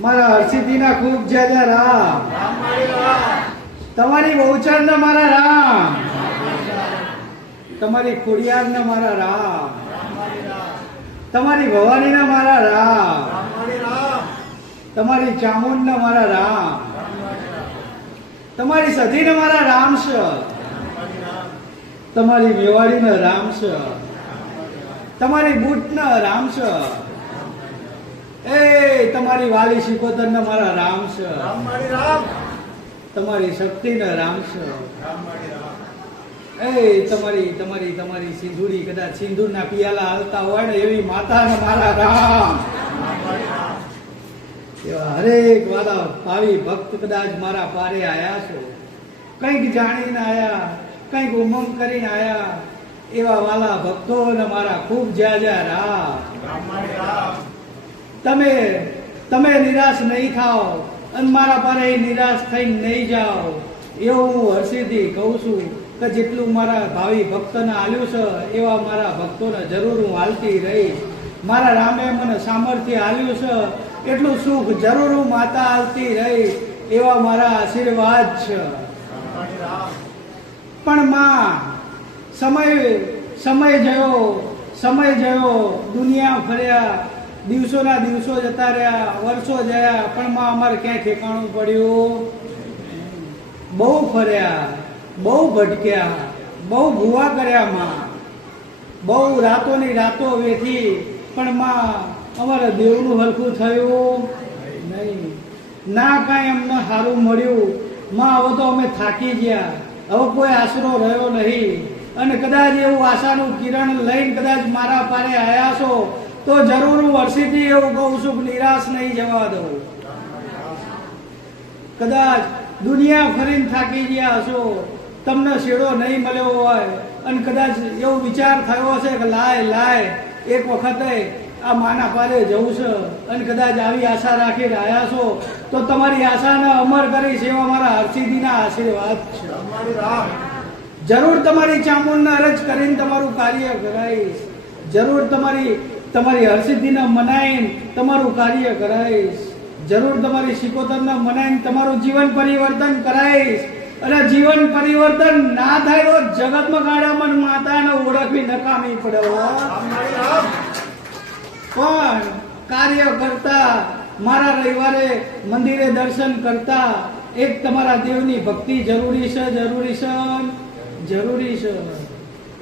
મારા હરસિદ્ધિના ખૂબ જય જય રામ. તમારી બહુચરને મારા રામ, તમારી ખોડિયારને મારા રામ, તમારી ભવાનીને મારા રામ, તમારી ચામુંડને મારા રામ, તમારી સધીને મારા રામ છે, તમારી મેવાડીને રામ છે, તમારી બુટને રામ છે, એ તમારી વાલી શિકોતરને મારા રામ છે, તમારી શક્તિને રામ છે, એ તમારી તમારી તમારી સિંધુડી કદાચ સિંધુરના પિયાલા હાલતા હોય ને એવી માતાને મારા રામ. એવા હરેક વાલા ભાવિ ભક્ત કદાચ મારા પારે આયા છો, કંઈક જાણીને આયા, કંઈક ઉમંગ કરીને આયા, એવા વાલા ભક્તોને મારા ખૂબ જય જય રામ. તમે તમે નિરાશ નહીં થાઓ અને મારા પાસે નિરાશ થઈને નહીં જાઓ, એવું હું હરસિદ્ધિ કહું છું કે જેટલું મારા ભાવિ ભક્તોને આલ્યું છે એવા મારા ભક્તોને જરૂર હું હાલતી રહીશ. મારા રામે મને સામર્થ્ય આલ્યું છે એટલું સુખ જરૂર હું માતા હાલતી રહીશ, એવા મારા આશીર્વાદ છે. પણ માં સમય જયો દુનિયા ફર્યા, દિવસોના દિવસો જતા રહ્યા, વર્ષો જયા, પણ માં અમારે ક્યાંય ઠેકાણું પડ્યું? બહુ ફર્યા, બહુ ભટક્યા, બહુ ભૂવા કર્યા માં, બહુ રાતોની રાતો વેઠી, પણ માં અમારે દેવનું હલકું થયું નહીં, ના કાંઈ અમને સારું મળ્યું. માં હવે તો અમે થાકી ગયા, હવે કોઈ આશરો રહ્યો નહીં, અને કદાચ એવું આશાનું કિરણ લઈને કદાચ મારા પારે આવ્યા છો તો જરૂર હું હરસિદ્ધિ એવું કહું છું કે નિરાશ નહીં જવા દઉં. કદાચ દુનિયા ફરીને થાકી ગયા હશો, તમને શેડો નહીં મળ્યો હોય, અને કદાચ એવો વિચાર થયો હશે કે લાય એક વખતે આ માના પારે જવું છે, અને કદાચ આવી આશા રાખીને આવ્યા છો તો તમારી આશાને અમર કરીશ એવા મારા હરસિદ્ધિના આશીર્વાદ છે. જરૂર તમારી ચામુંડને અરજ કરીને તમારું કાર્ય કરાવીશ, જરૂર તમારી હરસિદ્ધિને મનાઈને તમારું કાર્ય કરાવીશ, જરૂર તમારી શિકોતરને મનાઈને તમારું જીવન પરિવર્તન કરાવીશ. અને જીવન પરિવર્તન ના થાય તો જગતમાં ગાડામાં માતાને ઓળખવી નકામી પડે. પણ કાર્ય કરતા, મારા રવિવારે મંદિરે દર્શન કરતા એક તમારા દેવની ભક્તિ જરૂરી છે, જરૂરી છે.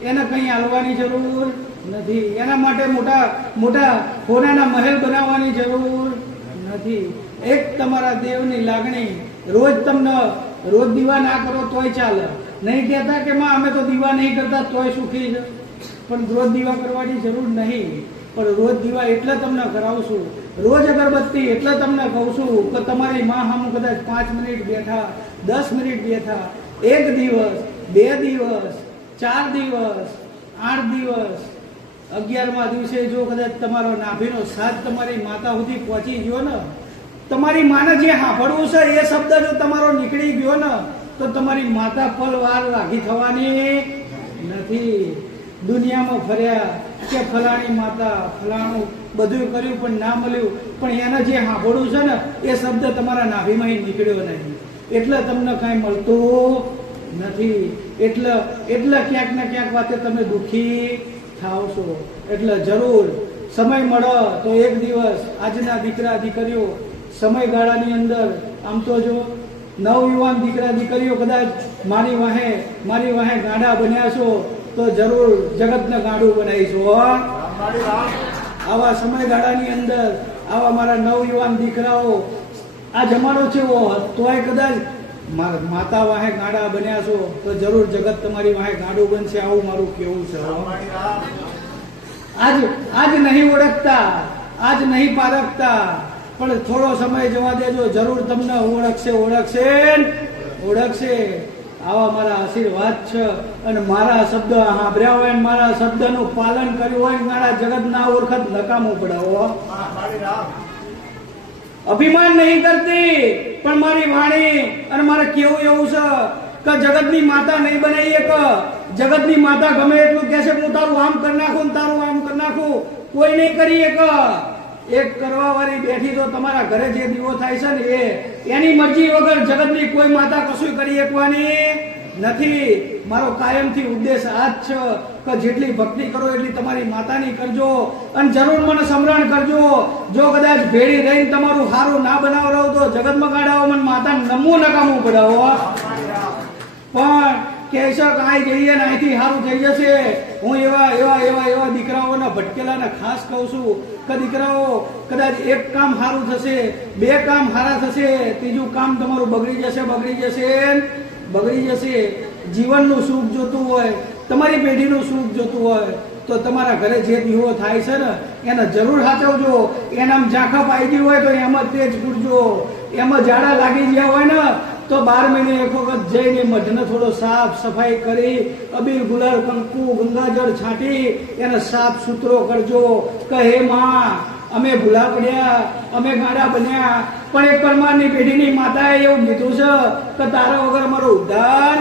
એને કંઈ હાલવાની જરૂર નથી, એના માટે મોટા સોનાના મહેલ બનાવવાની જરૂર નથી. એક તમારા દેવની લાગણી, રોજ દીવા ના કરો તોય ચાલે, નહીં કહેતા કે માં અમે તો દીવા નહીં કરતા તોય સુખી છે, પણ રોજ દીવા કરવાની જરૂર નહીં. પણ રોજ દીવા એટલે તમને કરાવશું, રોજ અગરબત્તી એટલે તમને કહું છું કે તમારી માં સામે કદાચ 5 મિનિટ બેઠા, 10 મિનિટ બેઠા, 1 દિવસ, 2 દિવસ, 4 દિવસ, 8 દિવસ, 11મા દિવસે જો કદાચ તમારો નાભીનો સાથ તમારી માતા સુધી પહોંચી ગયો ને, તમારી માને જે સાંભળવું છે એ શબ્દ જો તમારો નીકળી ગયો ને, તો તમારી માતા પલવાર લાગી થવાની નથી. દુનિયામાં ફર્યા કે ફલાણી માતા ફલાણું બધું કર્યું પણ ના મળ્યું, પણ એને જે સાંભળવું છે ને એ શબ્દ તમારા નાભીમાં નીકળ્યો નહીં, એટલે તમને કાંઈ મળતું નથી. એટલે ક્યાંક ને ક્યાંક વાતે તમે દુઃખી થાવ છો. એટલે જરૂર સમય મળે તો એક દિવસ આજના દીકરા દીકરીઓ સમયગાળાની અંદર, આમ તો જો નવયુવાન દીકરા દીકરીઓ કદાચ મારી વાહે ગાંડા બન્યા છો તો જરૂર જગતને ગાંડું બનાવીશું. આવા સમયગાળાની અંદર આવા મારા નવયુવાન દીકરાઓ, આ જમાનો છે તોય કદાચ માતા વાહે ગાંડા બન્યા છો તો જરૂર જગત તમારી વાહે ગાંડું બનશે, આવું મારું કેવું છે. આજ નહીં ઓળખતા, આજ નહીં પારખતા, પણ થોડો સમય જવા દેજો, જરૂર તમને ઓળખશે. આવા મારા આશીર્વાદ છે. અને મારા શબ્દ સાંભળ્યા હોય, મારા શબ્દનું પાલન કર્યું હોય, મારા જગત ના ઓળખત નકામું પડાવો. અભિમાન નહીં કરતી, પણ મારી વાણી અને મારે કેવું એવું છે કે જગતની માતા નહીં બનાવીએ, કે જગતની માતા ગમે એટલું કહે છે હું તારું આમ કરી નાખું, તારું આમ કરી નાખું, કોઈ નહીં કરીએ કે એક કરવા વાળી બેઠી તો તમારા ઘરે જે દીવો થાય છે ને એની મરજી વગર જગતની કોઈ માતા કશું કરી શકવાની નથી. મારો કાયમથી ઉદ્દેશ આ જ છે કે જેટલી ભક્તિ કરો એટલી તમારી માતાની કરજો અને જરૂર મને સમરણ કરજો. જો કદાચ ભેળી રહીને તમારું સારું ના બનાવડાવો તો જગતમાં કાઢાવો મને માતા નમવું નકામું પડાવો. પણ કહેશો કે અહીં જઈએ ને અહીંથી સારું થઈ જશે. હું એવા દીકરાઓના ભટકેલાના ખાસ કહું છું કે દીકરાઓ કદાચ એક કામ સારું થશે, બે કામ સારા થશે, ત્રીજું કામ તમારું બગડી જશે. જીવનનું સુખ જોતું હોય, તમારી પેઢીનું સુખ જોતું હોય તો તમારા ઘરે જે દીવો થાય છે ને એને જરૂર સાચવજો. એનામ ઝાંખા પાઈ ગયું હોય તો એમાં તેજ પૂરજો. એમાં ઝાડા લાગી ગયા હોય ને તો 12 મહિને એક વખત જઈને મઢને થોડો સાફ સફાઈ કરી અબીલ ગુલાલ કંકુ ગંગાજળ છાંટી એને સાફ સુથરો કરજો. કહે માં અમે ભૂલા પડ્યા, અમે ગાડા બન્યા, પણ એક પરમારની પેઢીની માતાએ એવું કીધું છે કે તારા વગર અમારો ઉદ્ધાર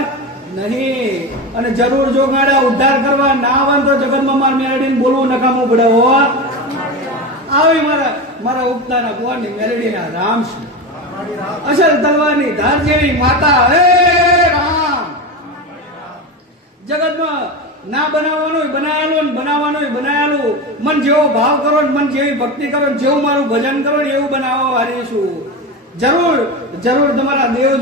નહીં. અને જરૂર જો ગાડા ઉદ્ધાર કરવા ના આવે તો જગતમાં માર મેલડીને બોલવું નકામું પડે. આવી મારા ઉપતાના ગોળની મેલડીના રામ છે. અસલ તલવારની ધાર જેવી માતા હે રામ. જગતમાં ના બનાવવાનું બનાવેલું મન જેવો ભાવ કરો ને મન જેવી ભક્તિ કરો ને જેવું મારું ભજન કરો ને એવું બનાવવા વાળી છું. જરૂર તમારા દેવ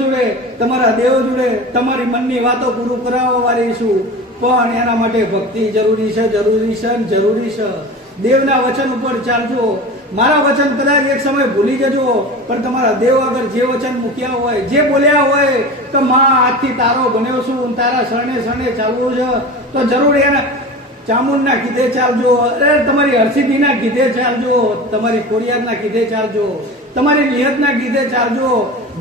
જોડે તમારી મનની વાતો પૂરું કરાવવા વાળી છું. પણ એના માટે ભક્તિ જરૂરી છે. દેવના વચન ઉપર ચાલજો. મારા વચન કદાચ એક સમય ભૂલી જજો પણ તમારા દેવ આગળ જે વચન મૂક્યા હોય, જે બોલ્યા હોય કે માં આજથી તારો બન્યો છું, તારા શરણે ચાલવું છે તો જરૂર એના ચામુંડના કીધે ચાલજો. અરે તમારી હરસિદ્ધિના કીધે ચાલજો, તમારી ખોડિયારના કીધે ચાલજો, તમારી નિયતના કીધે ચાલજો.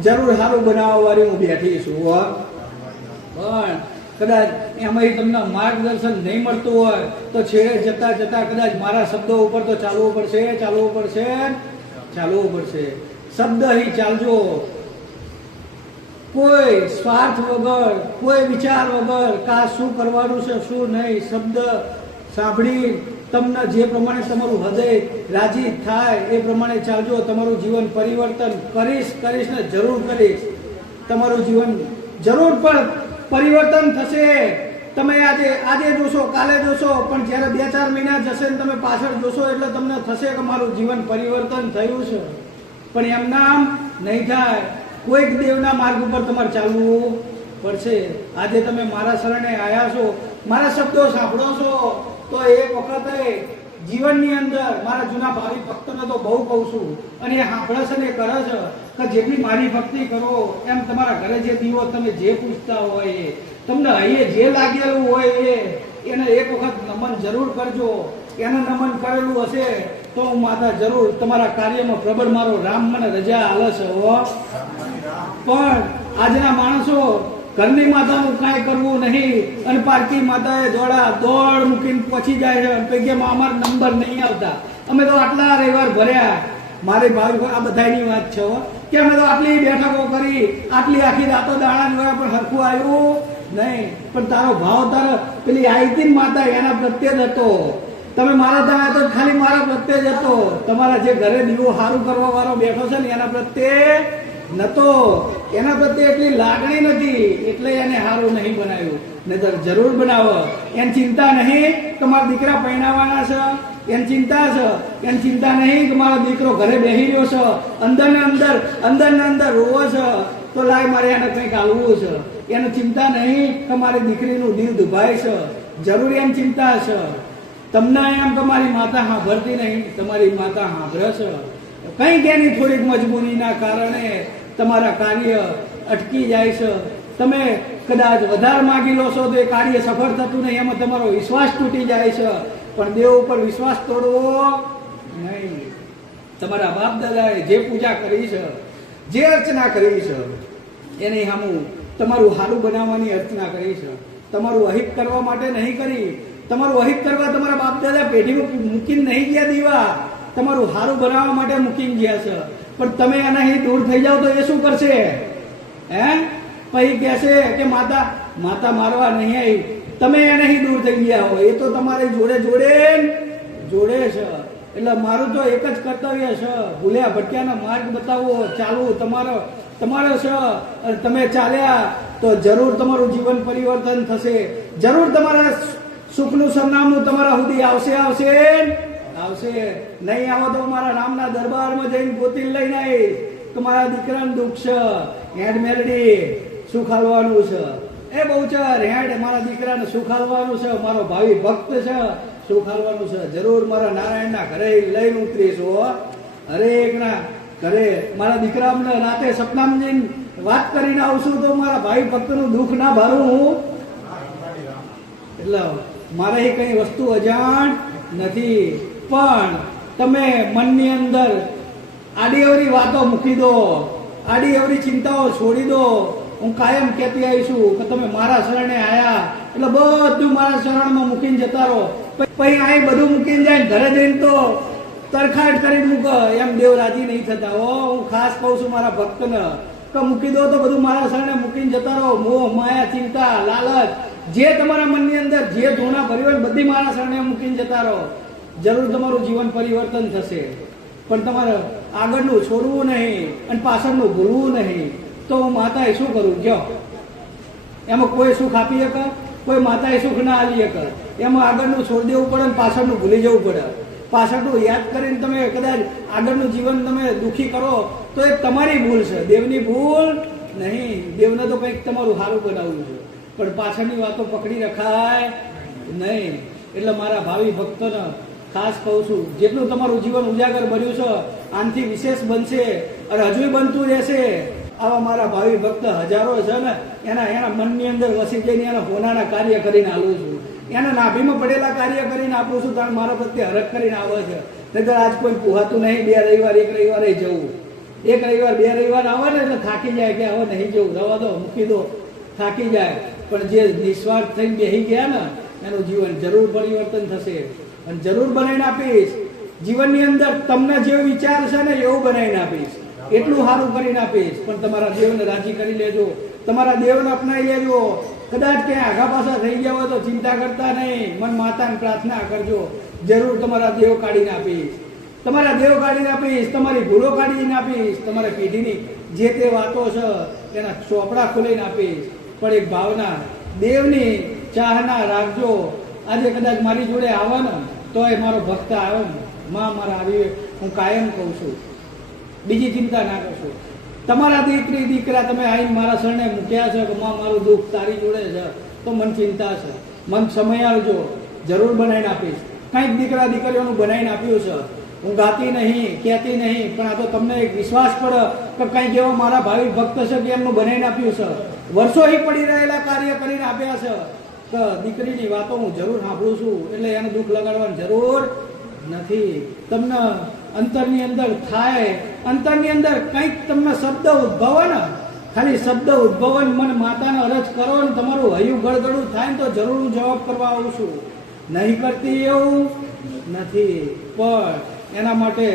જરૂર સારું બનાવવા વાળી હું બેઠી છું. પણ કદાચ એમાં તમને માર્ગદર્શન નહીં મળતું હોય તો છેડે જતા કદાચ મારા શબ્દો ઉપર તો ચાલવું પડશે. શબ્દ ही ચાલજો. કોઈ સ્વાર્થ વગર, કોઈ વિચાર વગર કા શું કરવાનું છે શું નહીં. શબ્દ સાંભળી તમને જે પ્રમાણે તમારું હૃદય રાજી થાય એ પ્રમાણે ચાલજો. તમારું જીવન પરિવર્તન કરીશ ને જરૂર કરીશ. તમારું જીવન જરૂર પણ પરિવર્તન થશે. તમે આજે જોશો, કાલે જોશો, પણ જ્યારે 2-4 મહિના જશે ને તમે પાછળ જોશો એટલે તમને થશે કે મારું જીવન પરિવર્તન થયું છે. પણ એમ નામ નહીં થાય. કોઈક દેવના માર્ગ ઉપર તમારે ચાલવું પડશે. આજે તમે મારા શરણે આવ્યા છો, મારા શબ્દો સાંભળો છો તો એક વખતે જીવનની અંદર મારા જૂના ભાવિ ભક્તોને તો બહુ કહું છું અને એ સાંભળે છે ને કરે છે કે જેટલી મારી ભક્તિ કરો એમ તમારા ઘરે જે દીવો તમે જે પૂછતા હોય એ તમને અહીંયા જે લાગેલું હોય એને એક વખત નમન જરૂર કરજો. એને નમન કરેલું હશે તો હું માતા જરૂર તમારા કાર્યમાં પ્રબળ મારો રામ મને રજા આલે છે. પણ આજના માણસો ઘરની માતાનું કાંઈ કરવું નહીં અને પારકી માતાએ દોડ મૂકીને પહોંચી જાય છે કે અમારા નંબર નહીં આવતા. અમે તો આટલા રવિવાર ભર્યા. મારી ભાઈ આ બધાની વાત છે કે અમે તો આટલી બેઠકો કરી, આટલી આખી રાતો દાણા જોયા પણ હરખું આવ્યું નહીં. પણ તારો ભાવ પેલી આઈતી માતા એના પ્રત્યે જ હતો. તમે મારા ત્યાં તો ખાલી મારા પ્રત્યે જ હતો. તમારા જે ઘરે દીવો સારું કરવા વાળો બેઠો છે ને એના પ્રત્યે નતો. એના પ્રત્યે એટલી લાગણી નથી એટલે એને સારું નહીં બનાવ્યું. નહીતર જરૂર બનાવો. એની ચિંતા નહીં કે મારા દીકરા પરણાવવાના છે, એની ચિંતા છે. એની ચિંતા નહીં કે મારો દીકરો ઘરે બેસી રહ્યો છે, અંદર ને અંદર રોવો છે તો લાય મારે એને કંઈક આવવું છે. એને ચિંતા નહીં કે મારી દીકરીનું દિલ દુભાય છે. જરૂર એમ ચિંતા છે. તમને એમ કે મારી માતા સાંભળતી નહીં, તમારી માતા સાંભળે છે. કંઈક એની થોડીક મજબૂરીના કારણે તમારા કાર્ય અટકી જાય છે. તમે કદાચ વધારે માગી લો છો તો એ કાર્ય સફળ થતું નહીં, એમાં તમારો વિશ્વાસ તૂટી જાય છે. પણ દેવ ઉપર વિશ્વાસ તોડવો નહીં. તમારા બાપ દાદાએ જે પૂજા કરી છે, જે અર્ચના કરી છે એની સામું તમારું સારું બનાવવાની અર્ચના કરી છે. તમારું અહિત કરવા માટે નહીં કરી. તમારું અહિત કરવા તમારા બાપ દાદા પેઢીમાં મૂકીને નહીં ગયા દીવા, તમારું સારું બનાવવા માટે મૂકીને ગયા છે. પણ તમે એનાથી દૂર થઈ જાઓ તો એ શું કરશે? પછી કહેશે કે માતા મારવા નહીં આવી. તમે એનાથી દૂર થઈ ગયા હોય એ તો તમારી જોડે છે. એટલે મારું તો એક જ કર્તવ્ય છે, ભૂલ્યા ભટક્યાનો માર્ગ બતાવવો, ચાલવું તમારો છે. અને તમે ચાલ્યા તો જરૂર તમારું જીવન પરિવર્તન થશે, જરૂર તમારા સુખનું સરનામું તમારા સુધી આવશે. નહીં આવો તો મારા રામના દરબારમાં જઈને ગોતી લઈને આવીશ કે મારા દીકરાનું દુઃખ છે, હેડ મેલડી સુખ હાલવાનું છે, એ બહુચર હેડ મારા દીકરાને સુખ હાલવાનું છે, મારો ભાવિ ભક્ત છે, સુખ હાલવાનું છે. જરૂર મારા નારાયણના ઘરે લઈને ઉતરીશું. હરેકના ઘરે મારા દીકરા અમને રાતે સપનામાં જઈને વાત કરીને આવશું તો મારા ભાઈ ભક્તનું દુઃખ ના ભરું હું. એટલે મારે એ કઈ વસ્તુ અજાણ નથી, પણ તમે મનની અંદર આડી અવરી વાતો મૂકી દો, આડી અવરી ચિંતાઓ છોડી દો. હું કાયમ કહેતી આવીશું કે તમે મારા શરણે આયા એટલે બધું મારા શરણમાં મૂકીને જતા રહો. પછી અહીં બધું મૂકીને જાય ઘરે જઈને તો તરખાટ કરીને મૂકો, એમ દેવ રાજી નહીં થતા. હું ખાસ કહું છું મારા ભક્તને કે મૂકી દો તો બધું મારા શરણે મૂકીને જતા રહો. મોહ માયા ચિંતા લાલચ જે તમારા મનની અંદર જે ધોના ભરી હોય બધી મારા શરણે મૂકીને જતા રહો. જરૂર તમારું જીવન પરિવર્તન થશે, પણ તમારે આગળનું છોડવું નહીં અને પાછળનું ભૂલવું નહીં. તો હું માતાએ શું કરું કયો? એમાં કોઈ સુખ આપી શકે? કોઈ માતાએ સુખ ના આપી શકે? એમાં આગળનું છોડી દેવું પડે અને પાછળનું ભૂલી જવું પડે. પાછળનું યાદ કરીને તમે કદાચ આગળનું જીવન તમે દુઃખી કરો તો એ તમારી ભૂલ છે, દેવની ભૂલ નહીં. દેવને તો કંઈક તમારું સારું બનાવવું છે, પણ પાછળની વાતો પકડી રખાય નહીં. એટલે મારા ભાવિ ભક્તોને ખાસ કહું છું, જેટલું તમારું જીવન ઉજાગર બન્યું છે આનાથી વિશેષ બનશે અને હજુ બનતું રહેશે. આવા મારા ભાવિ ભક્ત હજારો છે ને, એના મનની અંદર વસી જઈને એના હોનાના કાર્ય કરીને આવું છું, એના નાભીમાં પડેલા કાર્ય કરીને આપું છું. કારણ મારા પ્રત્યે હરખ કરીને આવે છે. નહીતર આજ કોઈ પુહાતું નહીં. 2 રવિવાર 1 રવિવારે જવું, 1 રવિવાર 2 રવિવાર આવે ને એટલે થાકી જાય કે હવે નહીં જવું, રવા દો, મૂકી દો, થાકી જાય. પણ જે નિસ્વાર્થ થઈને બેસી ગયા ને એનું જીવન જરૂર પરિવર્તન થશે અને જરૂર બનાવીને આપીશ. જીવનની અંદર તમને જે વિચાર છે ને એવું બનાવીને આપીશ, એટલું સારું કરીને આપીશ. પણ તમારા દેવને રાજી કરી લેજો, તમારા દેવને અપનાવી લેજો. કદાચ ક્યાંય આઘા પાછા થઈ ગયા હોય તો ચિંતા કરતા નહીં, મન માતાને પ્રાર્થના કરજો. જરૂર તમારા દેવ કાઢીને આપીશ, તમારા દેવ કાઢીને આપીશ, તમારી ભૂલો કાઢીને આપીશ, તમારા પેઢીની જે તે વાતો છે એના ચોપડા ખોલીને આપીશ. પણ એક ભાવના દેવની ચાહના રાખજો. આજે કદાચ મારી જોડે આવે ને તો એ મારો ભક્ત આવે ને માં મારા આવી, હું કાયમ કહું છું બીજી ચિંતા ના કરશો. તમારા દીકરી દીકરા તમે આવીને મારા શરણે મૂક્યા છે કે માં મારું દુઃખ તારી જોડે છે તો મન ચિંતા છે, મન સમય આવજો, જરૂર બનાવીને આપીશ. કંઈક દીકરા દીકરીઓનું બનાવીને આપ્યું છે. હું ગાતી નહીં, કહેતી નહીં, પણ આ તો તમને એક વિશ્વાસ પડે કે કંઈક એવો મારા ભાવિક ભક્ત છે કે એમનું બનાવીને આપ્યું છે. વર્ષોથી પડી રહેલા કાર્ય કરીને આપ્યા છે તો દીકરીની વાતો હું જરૂર સાંભળું છું, એટલે એને દુઃખ લગાડવાની જરૂર નથી. તમને અંતરની અંદર થાય, અંતરની અંદર કંઈક તમને શબ્દ ઉદ્ભવે ને, ખાલી શબ્દ ઉદ્ભવે મને માતાને અરજ કરો ને તમારું હૈયું ગળગળું થાય ને તો જરૂર હું જવાબ કરવા આવું છું. નહીં કરતી એવું નથી, પણ એના માટે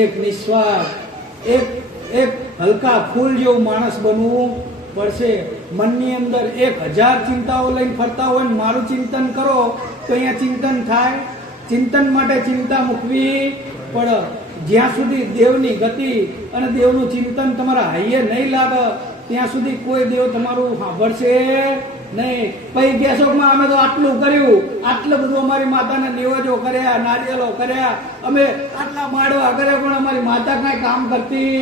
એક નિસ્વાર્થ, એક હલકા ફૂલ જેવું માણસ બનવું પડશે. મનની અંદર 1000 ચિંતાઓ લઈને ફરતા હોય ને મારું ચિંતન કરો તો અહીંયા ચિંતન થાય. ચિંતન માટે ચિંતા મૂકવી પડે. જ્યાં સુધી દેવની ગતિ અને દેવનું ચિંતન તમારા હૈયે નહીં લાગે ત્યાં સુધી કોઈ દેવ તમારું સાંભળશે નહીં. પછી કેશોકમાં અમે તો આટલું કર્યું, આટલું બધું અમારી માતાને નિવેદો કર્યા, નારિયેલો કર્યા, અમે આટલા માળવા કર્યા, પણ અમારી માતા કાંઈ કામ કરતી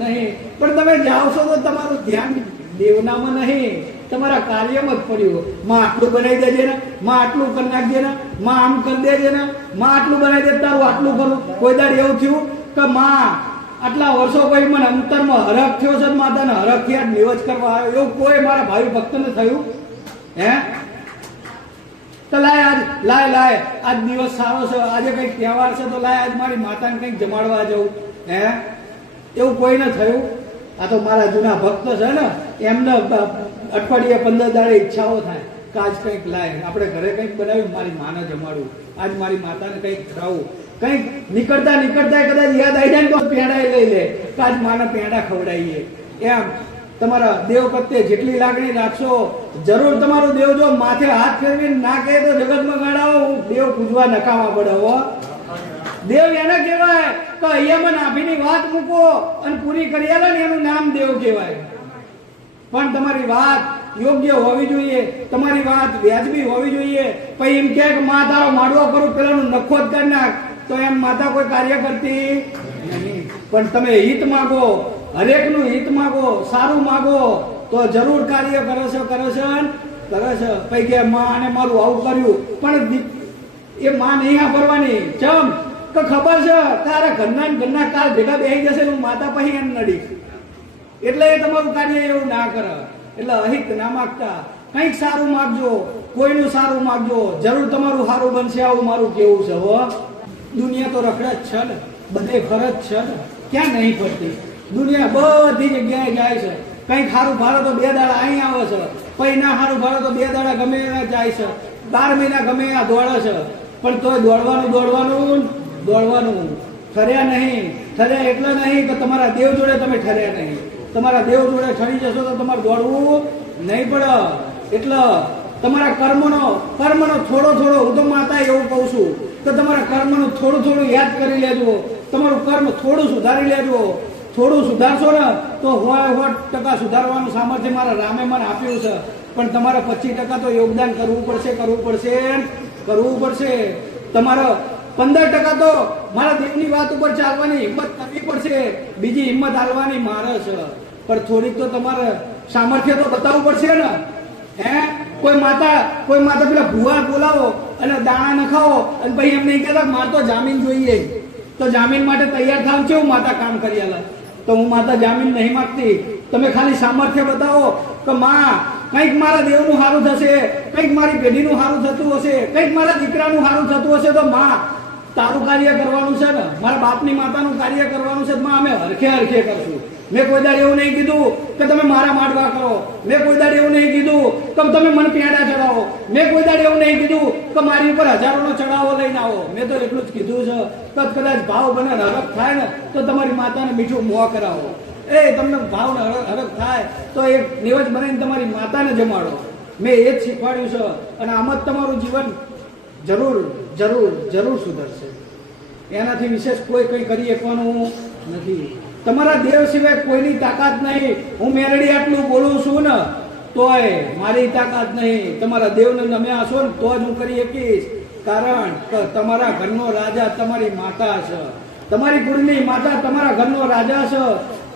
નહીં. પણ તમે જાઓ છો તો તમારું ધ્યાન દેવનામાં નહીં, તમારા કાર્યમાં જ પડ્યું. માં આટલું બનાવી દેજે ને, માં આટલું કરી નાખજે ને, માં આમ કરી દેજે ને, માં આટલું બનાવી દે તારું આટલું કરું. કોઈ દાડ એવું થયું કે માં આટલા વર્ષો કોઈ મને અંતરમાં હરખ થયો છે, માતાને હરખ થયા નિવેદ કરવા આવ્યો, એવું કોઈ મારા ભાઈ ભક્તને થયું? હે તો લાય આજ દિવસ સારો છે, આજે કંઈક તહેવાર છે તો લાય આજ મારી માતાને કંઈક જમાડવા જવું. હે એવું કોઈને થયું? આ તો મારા જૂના ભક્ત છે ને, એમને અઠવાડિયે 15 દાડે ઈચ્છાઓ થાય કે આજ કંઈક લાય આપણે ઘરે કંઈક બનાવ્યું, મારી માને જમાડું, આજ મારી માતાને કંઈક ખવડાવું. કંઈક નીકળતા કદાચ યાદ આવી જાય ને તો પેંડા લઈ લે કે આજ માને પેંડા ખવડાવીએ. એમ તમારા દેવ પ્રત્યે જેટલી લાગણી રાખશો, જરૂર તમારું દેવ જો માથે હાથ ફેરવીને ના કહે તો જગતમાં ગાડાવો દેવ પૂજવા નકામા પડે હો. દેવ એને કહેવાય કે અહીંયામાં નાભીની વાત મૂકો અને પૂરી કરી આલે ને એનું નામ દેવ કહેવાય. પણ તમારી વાત યોગ્ય હોવી જોઈએ, તમારી વાત વ્યાજબી હોવી જોઈએ. પછી એમ કે માં તારો માડવો કરું પેલાનું નખો જ કરી નાખ, તો એમ માતા કોઈ કાર્ય કરતી નહીં. પણ તમે હિત માગો, હરેકનું હિત માગો, સારું માગો, તો જરૂર કાર્ય કરે છે. પછી કે માં અને મારું આવું કર્યું, પણ એ માં નહીં વાપરવાની. ચમ કે ખબર છે તારા ઘરના કાલ ભેગા બેસી જશે, હું માતા પછી એમ નડીશ. એટલે એ તમારું કાર્ય એવું ના કરે. એટલે અહિત ના માગતા, કંઈક સારું માગજો, કોઈનું સારું માગજો, જરૂર તમારું સારું બનશે. આવું મારું કેવું છે. હો દુનિયા તો રખડે જ છે ને, બધે ફરજ છે ને, ક્યાં નહીં ફરતી. દુનિયા બધી જગ્યાએ જાય છે. કંઈક સારું ભાડો તો 2 દાડા અહીં આવે છે, પછી ના સારું ભાડો તો 2 દાડા ગમે એના જાય છે, 12 મહિના ગમે આ દોડે છે. પણ તોય દોડવાનું ઠર્યા નહીં. ઠર્યા એટલે નહીં કે તમારા દેવ જોડે તમે ઠર્યા નહીં. તમારા દેવ જોડે ઠરી જશો તો તમારે દોડવું નહીં પડે. એટલે તમારા કર્મનો થોડો હું તો માતા એવું કહું છું કે તમારા કર્મનું થોડું યાદ કરી લેજો. તમારું કર્મ થોડું સુધારી લેજો. થોડું સુધારશો ને તો 100% સુધારવાનું સામર્થ્ય મારા રામે મને આપ્યું છે. પણ તમારે 25% તો યોગદાન કરવું પડશે. તમારે 15% તો મારા દેવની વાત ઉપર ચાલવાની હિંમત કરવી પડશે. બીજી હિંમત હાલવાની મારે છે. પણ થોડીક તો તમારે સામર્થ્ય તો બતાવવું પડશે ને. કોઈ માતા પેલા ભુવા બોલાવો અને દાણા નખાવો અને પછી એમ નહીં કહેતા મારે તો જામીન જોઈએ. તો જામીન માટે તૈયાર થાવ છે, હું માતા કામ કરી આલે. તો હું માતા જામીન નહીં માંગતી. તમે ખાલી સામર્થ્ય બતાવો કે માં કંઈક મારા દેવનું સારું થશે, કંઈક મારી પેઢીનું સારું થતું હશે, કંઈક મારા દીકરાનું સારું થતું હશે, તો માં તારું કાર્ય કરવાનું છે ને, મારા બાપની માતાનું કાર્ય કરવાનું છે. માં અમે હરખે કરશું. મેં કોઈ દાડ એવું નહીં કીધું કે તમે મારા માડવા કરો. મેં કોઈ દાડ એવું નહીં કીધું કે તમે મને પેડા ચડાવો. મેં કોઈ દાડ એવું નહીં કીધું કે મારી ઉપર હજારોનો ચડાવો લઈને આવો. મેં તો એટલું જ કીધું છે કે કદાચ ભાવ બને હરખ થાય ને તો તમારી માતાને મીઠું મોં કરાવો. તમને ભાવ ને હરખ થાય તો એક નિવજ બનાવીને તમારી માતાને જમાડો. મેં એ જ શીખવાડ્યું છે. અને આમ જ તમારું જીવન જરૂર સુધરશે. એનાથી વિશેષ કોઈ કંઈ કરી શકવાનું નથી. તમારા દેવ સિવાય કોઈની તાકાત નહીં. હું મેરડી આટલું બોલું છું ને તોય મારી તાકાત નહીં. તમારા દેવને તમે હશો ને તો જ હું કરી શકીશ. કારણ કે તમારા ઘરનો રાજા તમારી માતા છે. તમારી કુળની માતા તમારા ઘરનો રાજા છે.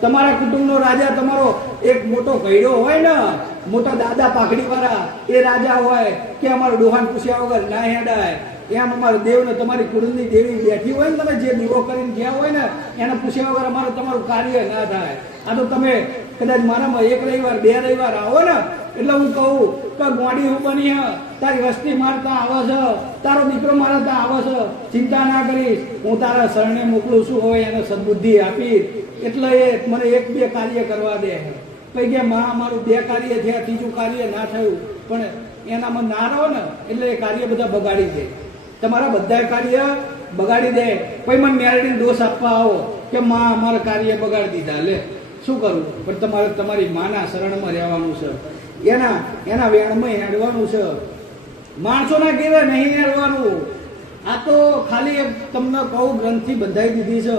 તમારા કુટુંબનો રાજા તમારો એક મોટો ઘયડો હોય ને, મોટા દાદા પાઘડી વાળા, એ રાજા હોય કે અમારો ડોહાન પૂછ્યા વગર ના હેડાય. એમ અમારું દેવને તમારી કુળની દેવી બેઠી હોય ને, તમે જે દીવો કરીને ગયા હોય ને એને પૂછ્યા વગર તમારું કાર્ય ના થાય. આ તો તમે કદાચ મારામાં 1 રવિવાર 2 રવિવાર આવો ને એટલે હું કહું કે ગોડી હું બની તારી વસ્તી મારતા આવે છે, તારો દીકરો મારા ત્યાં આવે છે, ચિંતા ના કરીશ, હું તારા શરણે મોકલું છું. હવે એને સદબુદ્ધિ આપી. એટલે એ મને 1-2 કાર્ય કરવા દે. પછી કે માં મારું 2 કાર્ય થયા, 3જું કાર્ય ના થયું, પણ એનામાં ના રહો ને એટલે એ કાર્ય બધા બગાડી દે. તમારા બધા કાર્ય બગાડી દે. પછી મને મેરડીને દોષ આપવા આવો કે માં અમારા કાર્ય બગાડી દીધા. લે શું કરું? પણ તમારે તમારી માના શરણમાં રહેવાનું છે. એના વેણમાં હેડવાનું છે. માણસોના કેવા નહીં હેડવાનું. આ તો ખાલી તમને કહું ગ્રંથથી બંધાઈ દીધી છે.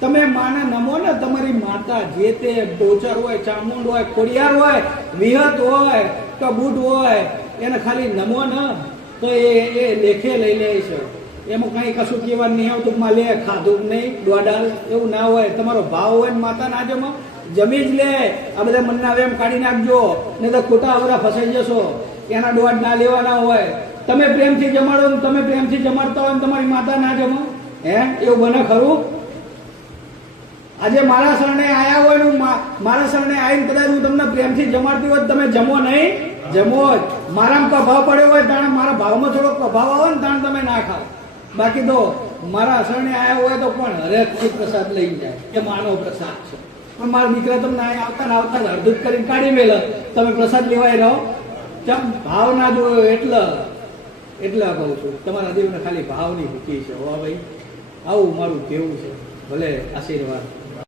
તમે માને નમો ને, તમારી માતા જે તે ડોચર હોય, ચામુંડ હોય, ખોડિયાર હોય, વિહત હોય કે બુટ હોય, એને ખાલી નમો ને તો એ લેખે લઈ લે છે. એમાં કંઈ કશું કહેવાનું નહીં આવતું. માં લે ખાધું નહીં દોડાલ એવું ના હોય. તમારો ભાવ હોય ને માતા ના જમી જ લે. આ બધા મનના વેમ કાઢી નાખજો, નહીં તો ખોટા અવરા ફસાઈ જશો. એના દોડ ના લેવાના હોય. તમે પ્રેમથી જમાડો ને, તમે પ્રેમથી જમાડતા હોય ને તમારી માતા ના જમો, એવું બને ખરું? આજે મારા શરણે આયા હોય ને, મારા શરણે આવીને કદાચ હું તમને પ્રેમથી જમાડતી હોય, તમે જમો નહીં? જમો જ. મારામાં પ્રભાવ પડ્યો હોય તાણે, મારા ભાવમાં થોડો પ્રભાવ આવે ને તાણે તમે ના ખાઓ. બાકી તો મારા શરણે આયા હોય તો પણ હરેકથી પ્રસાદ લઈ જાય કે માનો પ્રસાદ છે. પણ મારા દીકરા તમને આવતા અડધું કરીને કાઢી મેલે, તમે પ્રસાદ લેવાય રહો. ચમ ભાવ ના જોયો એટલે કહું છું. તમારા દેવને ખાલી ભાવની ભૂખી છે. હો ભાઈ, આવું મારું કેવું છે. ભલે આશીર્વાદ.